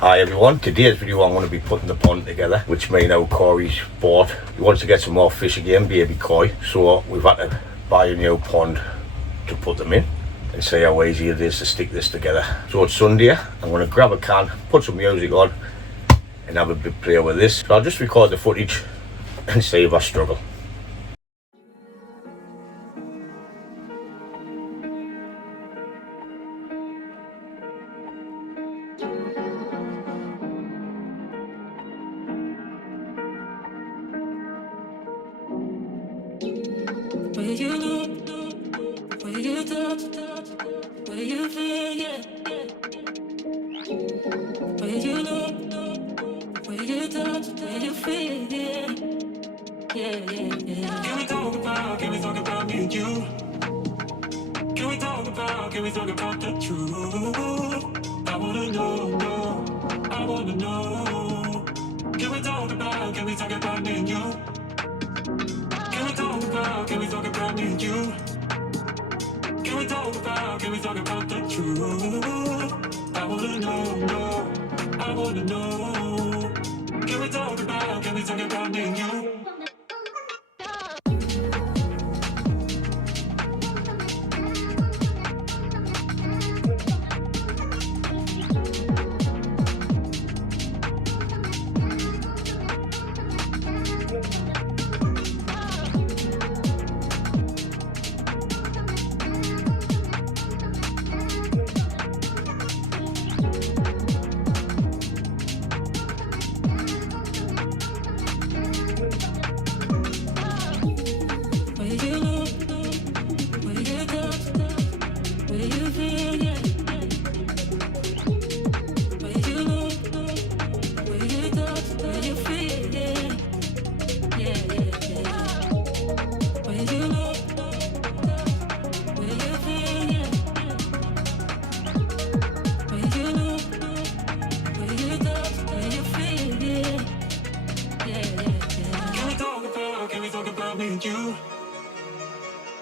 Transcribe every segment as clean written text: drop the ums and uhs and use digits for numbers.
Hi everyone, today's video I'm going to be putting the pond together, which me now Corey's bought. He wants to get some more fish again, baby koi, so we've had to buy a new pond to put them in and see how easy it is to stick this together. So it's Sunday, I'm going to grab a can, put some music on and have a bit play with this. So I'll just record the footage and see if I struggle. Where you look, where you touch, where you feel, yeah. Where you look, where you touch, where you feel, yeah. Can we talk about me and you? Can we talk about the truth? I wanna know, I wanna know. Can we talk about me and you? Can we talk about me and you? Can we talk about the truth? I wanna know, I wanna know. Can we talk about me and you?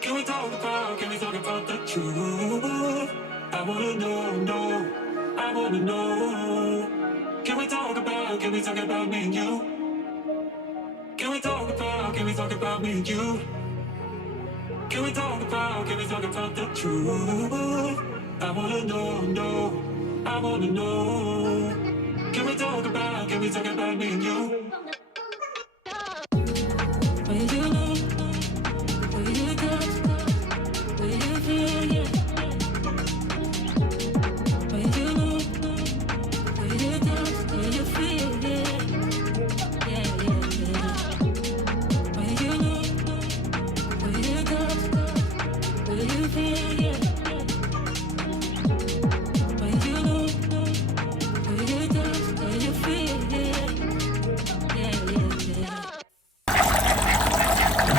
Can we talk about the truth? I wanna know, I wanna know. Can we talk about me and you? Can we talk about me and you? Can we talk about the truth? I wanna know, I wanna know. Can we talk about me and you?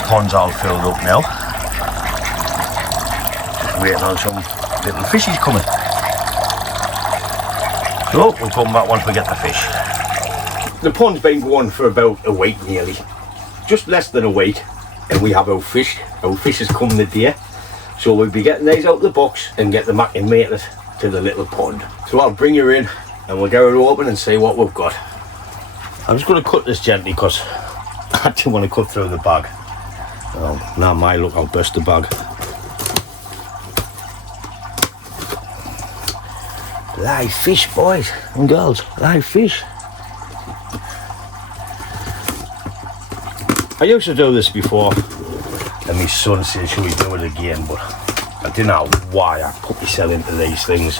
Pond's all filled up now. Just waiting on some little fishies coming. So we'll come back once we get the fish. The pond's been going for about a week nearly. Just less than a week, and we have our fish. Our fish has come today. So we'll be getting these out of the box and get them acclimated to the little pond. So I'll bring you in and we'll get it open and see what we've got. I'm just going to cut this gently because I didn't want to cut through the bag. Now my luck, I'll burst the bag. Live fish, boys and girls, live fish. I used to do this before and my son said should we do it again, but I didn't know why I put myself into these things.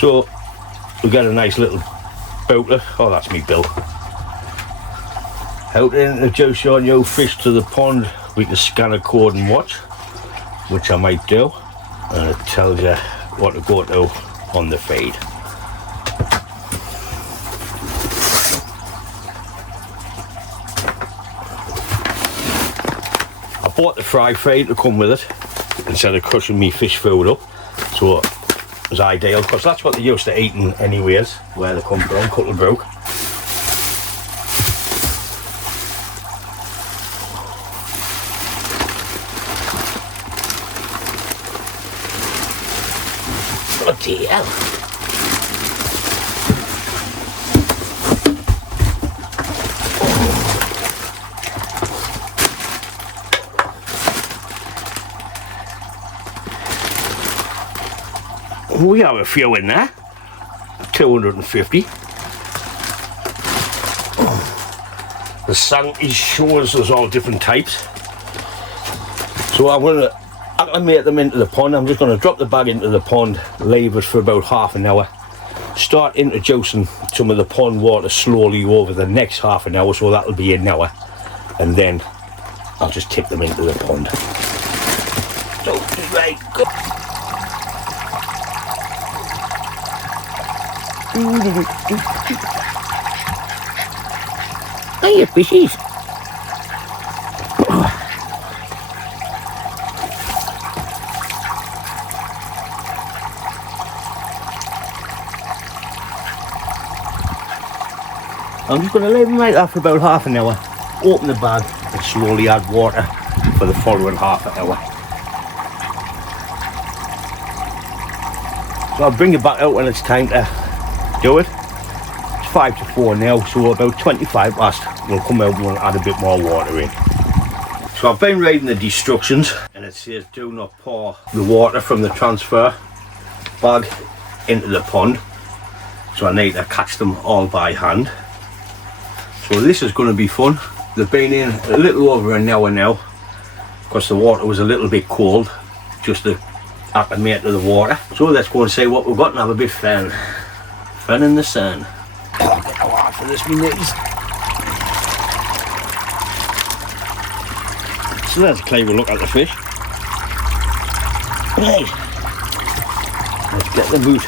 So we got a nice little boatlet. Oh, that's me bill. Out to introduce your new fish to the pond. We can scan a code and watch, which I might do, and it tells you what to go to on the feed. I bought the fry feed to come with it instead of crushing me fish food up, so it was ideal because that's what they used to eating anyways, where they come from, Cuttlebrook. Bloody hell. We have a few in there. 250. The sun is showing us all different types. So I'm going to acclimate them into the pond. I'm just going to drop the bag into the pond, leave it for about half an hour. Start introducing some of the pond water slowly over the next half an hour, so that'll be an hour. And then I'll just tip them into the pond. So, right, go. Hiya, fishies. I'm just going to leave them like that for about half an hour. Open the bag and slowly add water for the following half an hour. So I'll bring it back out when it's time to do it. It's 5 to 4 now, so about 25 past we'll come out and we'll add a bit more water in. So I've been reading the instructions and it says do not pour the water from the transfer bag into the pond. So I need to catch them all by hand. So this is going to be fun. They've been in a little over an hour now because the water was a little bit cold, just to acclimate to the water. So let's go and see what we've got and have a bit of fun. Fun in the sun. I'll get no hard for this, me knees. So let's take a look at the fish. Right. Let's get the boot.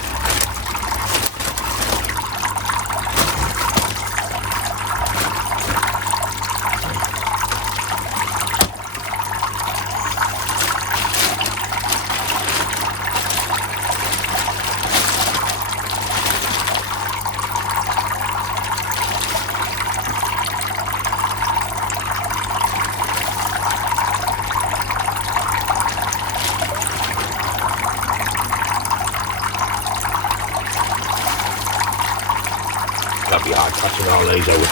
That'd be hard catching all these out.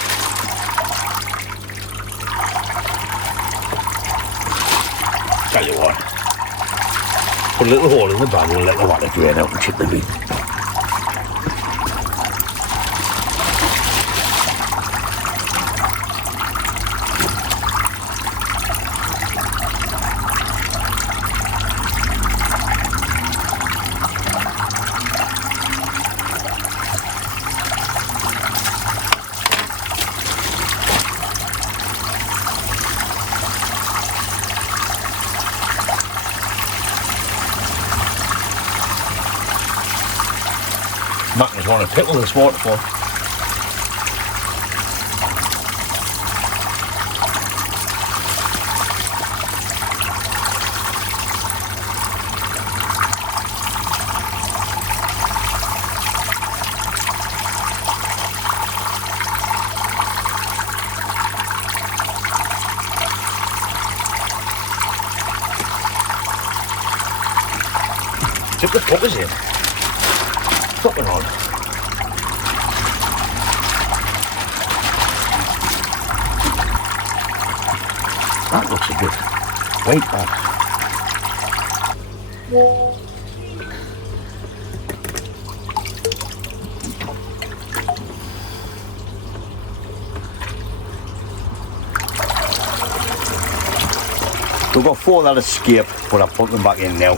Tell you what, put a little hole in the bag and let the water drain out and chip the meat. Matt just want to pickle this waterfall. Tip the puppers in. Fucking on. That looks a bit weight bad. We've got 4 that escaped, but I've put them back in now.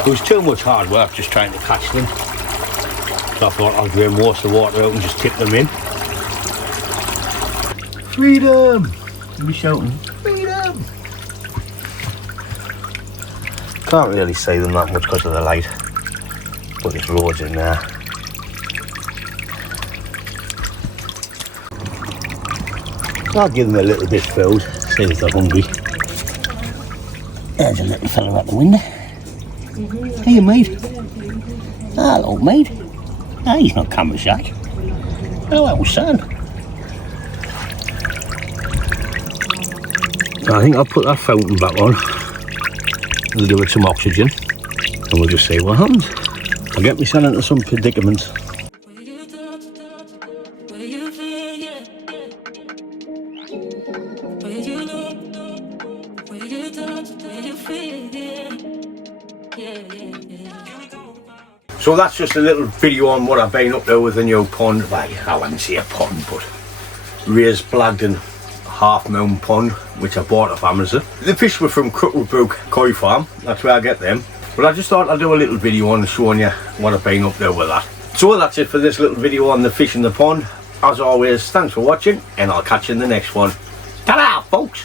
It was too much hard work just trying to catch them. So I thought I'll drain most of the water out and just tip them in. Freedom! You'll be shouting, freedom! Can't really see them that much because of the light, but there's loads in there. I'll give them a little bit of food, see if they're hungry. There's a little fella at the window. Hey mate. Hello mate. Ah, he's not camera shy. Hello son. I think I'll put that fountain back on. We'll give it some oxygen. and we'll just see what happens. I'll get myself into some predicaments. So that's just a little video on what I've been up to with the new pond. Well, I wouldn't say a pond, but raised Blagdon half moon pond, which I bought off Amazon. The fish were from Crookwood Koi Farm, that's where I get them. But I just thought I'd do a little video on showing you what I've been up to with that. So that's it for this little video on the fish in the pond. As always, thanks for watching, and I'll catch you in the next one. Ta-da, folks!